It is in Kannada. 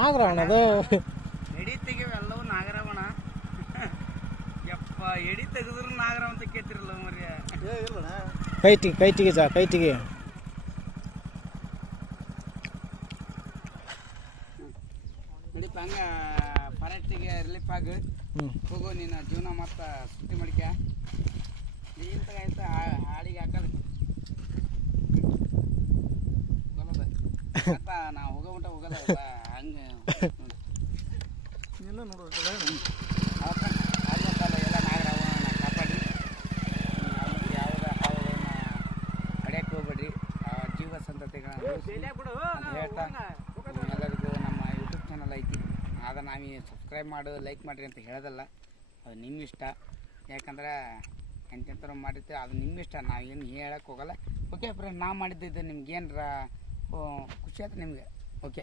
ನಾಗರಾವಣ ಅದು ಎಡಿ ತೆಗಿವೆ ಎಲ್ಲವೂ ನಾಗರಾವಣ. ಯಪ್ಪ ಎಡಿ ತೆಗೆದ್ರು ನಾಗರಾವ ಅಂತ ಕೇಳ್ತಿರಲ್ಲ ಮರ್ಯ. ಕೈಟಿಗೆ ಕೈಟಿಗೆ ನಡಿಪ ಹಂಗ ಫಾರೆಸ್ಟಿಗೆ ರಿಲೀಫ್ ಆಗಿ ಹೋಗು ನೀನು ಜೀವನ ಮತ್ತು ಸುಟ್ಟಿ ಮಡಿಕೆ ನೀನು ತಗಾಯ್ತು ಹಾಡಿಗೆ ಹಾಕಲ್ಲ ಗೊಲ್ಲದ ನಾವು ಹೋಗಲ್ಲ ಹಂಗೆ ಎಲ್ಲ ನೋಡೋದು ಎಲ್ಲ ನಾಗರಾವನ್ನ ಕಾಪಾಡಿ ಯಾವುದೇ ಹಾವುಗಳನ್ನ ಹೊಡ್ಯಕ್ಕೆ ಹೋಗ್ಬೇಡ್ರಿ. ಜೀವ ಸಂತತಿಗಳನ್ನ ಹೇಳ್ತಾ ಎಲ್ಲರಿಗೂ ನಮ್ಮ ಯೂಟ್ಯೂಬ್ ಚಾನಲ್ ಐತಿ, ಅದನ್ನು ನಾವು ಸಬ್ಸ್ಕ್ರೈಬ್ ಮಾಡು ಲೈಕ್ ಮಾಡಿರಿ ಅಂತ ಹೇಳೋದಲ್ಲ, ಅದು ನಿಮ್ಮ ಇಷ್ಟ. ಯಾಕಂದ್ರೆ ಎಂತೆಂಥವ್ರು ಮಾಡಿರ್ತೀವಿ ಅದು ನಿಮ್ಮ ಇಷ್ಟ, ನಾವೇನು ಹೇಳಕ್ಕೆ ಹೋಗಲ್ಲ. ಓಕೆ ಫ್ರೆಂಡ್, ನಾ ಮಾಡಿದ್ದಿದ್ದು ನಿಮ್ಗೆ ಏನರ ಖುಷಿ ಆಯ್ತು ನಿಮಗೆ. ಓಕೆ.